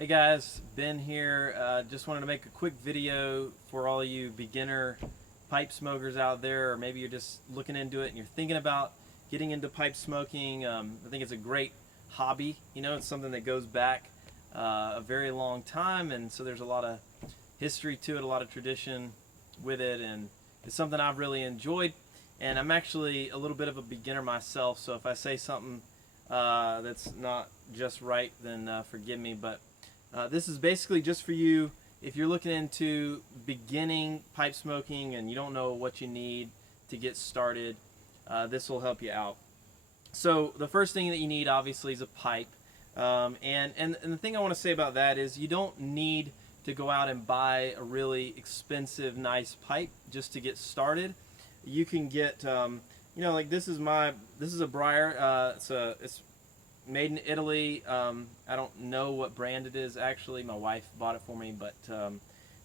Hey guys, Ben here. Just wanted to make a quick video for all you beginner pipe smokers out there, or maybe you're just looking into it and you're thinking about getting into pipe smoking. I think it's a great hobby. You know, it's something that goes back a very long time, and so there's a lot of history to it, a lot of tradition with it, and it's something I've really enjoyed. And I'm actually a little bit of a beginner myself, so if I say something that's not just right, then forgive me. But this is basically just for you if you're looking into beginning pipe smoking and you don't know what you need to get started. This will help you out. So the first thing that you need obviously is a pipe. And the thing I want to say about that is you don't need to go out and buy a really expensive, nice pipe just to get started. You can get, like this is a Briar. It's made in Italy. I don't know what brand it is actually. My wife bought it for me, but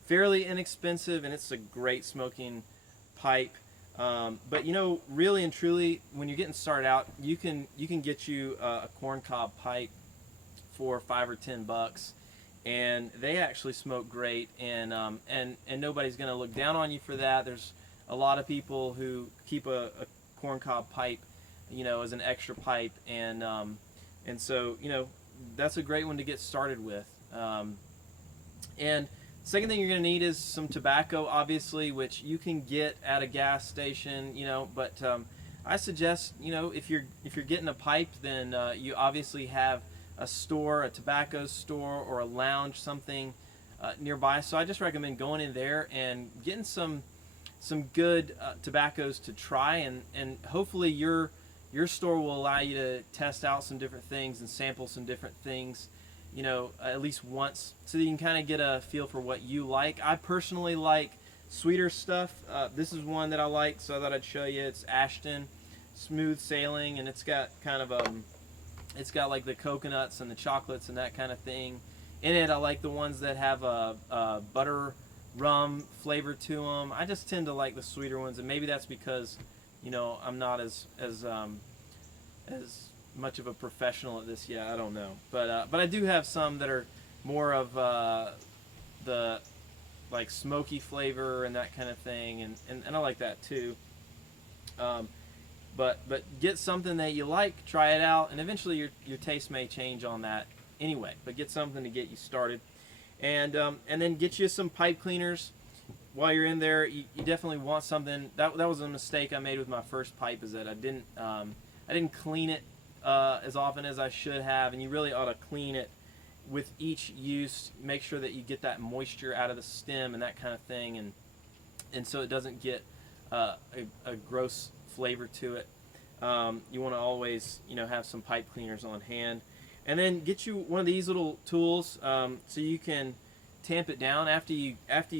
fairly inexpensive, and it's a great smoking pipe. But really and truly, when you're getting started out, you can get you a corncob pipe for $5 or $10, and they actually smoke great. And nobody's going to look down on you for that. There's a lot of people who keep a corncob pipe, as an extra pipe, and so, that's a great one to get started with. And second thing you're going to need is some tobacco, obviously, which you can get at a gas station, but I suggest, if you're getting a pipe, then you obviously have a store, a tobacco store, or a lounge, something nearby. So I just recommend going in there and getting some good tobaccos to try, and hopefully your store will allow you to test out some different things and sample some different things, at least once, so that you can kind of get a feel for what you like. I personally like sweeter stuff. This is one that I like, so I thought I'd show you. It's Ashton Smooth Sailing, and it's got kind of it's got like the coconuts and the chocolates and that kind of thing in it. I like the ones that have a butter rum flavor to them. I just tend to like the sweeter ones, and maybe that's because I'm not as much of a professional at this yet. I don't know, but I do have some that are more of the like smoky flavor and that kind of thing, and I like that too. But get something that you like, try it out, and eventually your taste may change on that anyway. But get something to get you started, and then get you some pipe cleaners. While you're in there, you definitely want something. That was a mistake I made with my first pipe, is that I didn't clean it as often as I should have, and you really ought to clean it with each use. Make sure that you get that moisture out of the stem and that kind of thing, and so it doesn't get a gross flavor to it. You want to always have some pipe cleaners on hand, and then get you one of these little tools, so you can tamp it down after you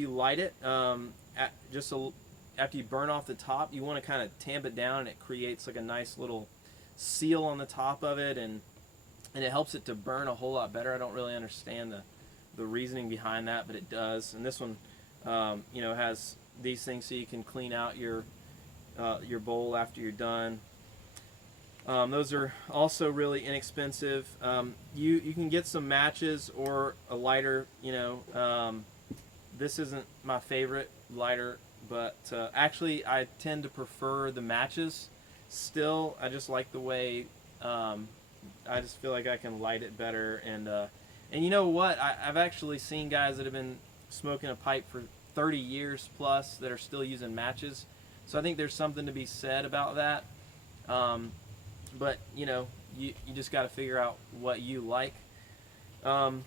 light it. After you burn off the top, you want to kind of tamp it down, and it creates like a nice little seal on the top of it, and it helps it to burn a whole lot better. I don't really understand the reasoning behind that, but it does. And this one has these things so you can clean out your bowl after you're done. Those are also really inexpensive. You can get some matches or a lighter. This isn't my favorite lighter, but actually I tend to prefer the matches. Still, I just like the way I just feel like I can light it better. And you know what? I've actually seen guys that have been smoking a pipe for 30 years plus that are still using matches. So I think there's something to be said about that. But you just got to figure out what you like, and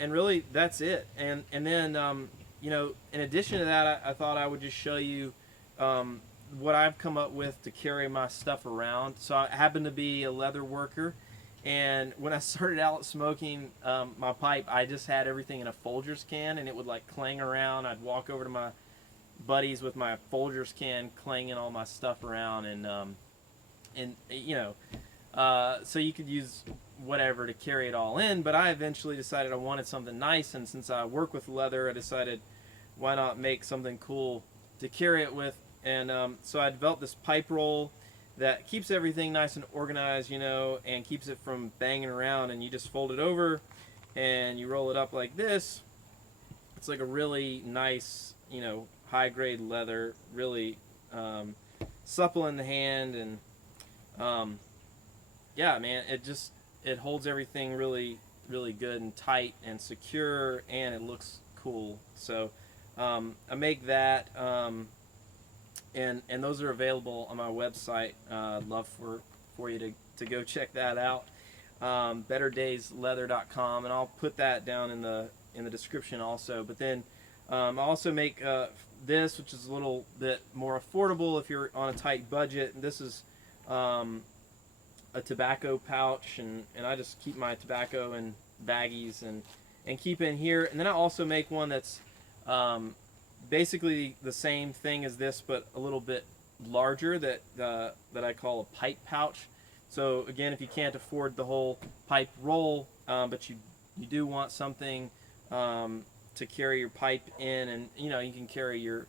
really that's it. And then in addition to that, I thought I would just show you what I've come up with to carry my stuff around. So I happen to be a leather worker, and when I started out smoking my pipe, I just had everything in a Folgers can, and it would like clang around. I'd walk over to my buddies with my Folgers can, clanging all my stuff around, so you could use whatever to carry it all in. But I eventually decided I wanted something nice, and since I work with leather, I decided why not make something cool to carry it with. And so I developed this pipe roll that keeps everything nice and organized, and keeps it from banging around. And you just fold it over, and you roll it up like this, it's like a really nice, you know, high grade leather, really supple in the hand, and yeah, man, it holds everything really good and tight and secure, and it looks cool. So I make that, and those are available on my website. I'd love for you to go check that out. BetterDaysLeather.com, and I'll put that down in the description also. But then I also make this, which is a little bit more affordable if you're on a tight budget. And this is a tobacco pouch, and I just keep my tobacco in baggies and keep in here. And then I also make one that's basically the same thing as this, but a little bit larger, that I call a pipe pouch. So again, if you can't afford the whole pipe roll, but you do want something to carry your pipe in, and you know, you can carry your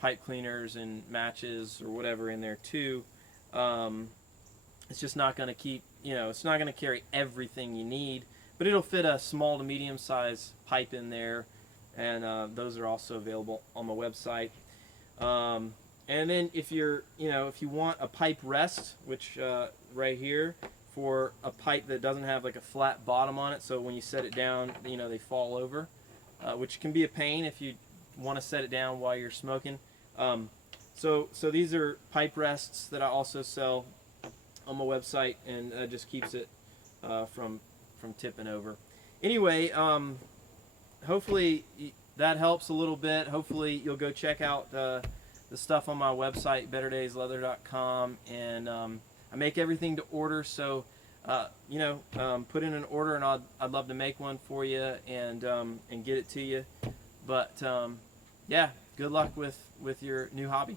pipe cleaners and matches or whatever in there too. It's just not going to keep, you know, it's not going to carry everything you need, but it'll fit a small to medium size pipe in there, and those are also available on my website. And then if you're, you know, if you want a pipe rest, which right here, for a pipe that doesn't have like a flat bottom on it, so when you set it down, you know, they fall over, which can be a pain if you want to set it down while you're smoking. So these are pipe rests that I also sell on my website, and just keeps it from tipping over. Anyway, hopefully that helps a little bit. Hopefully you'll go check out the stuff on my website, BetterDaysLeather.com, and I make everything to order. So you know, put in an order, and I'd love to make one for you and get it to you. But yeah, good luck with your new hobby.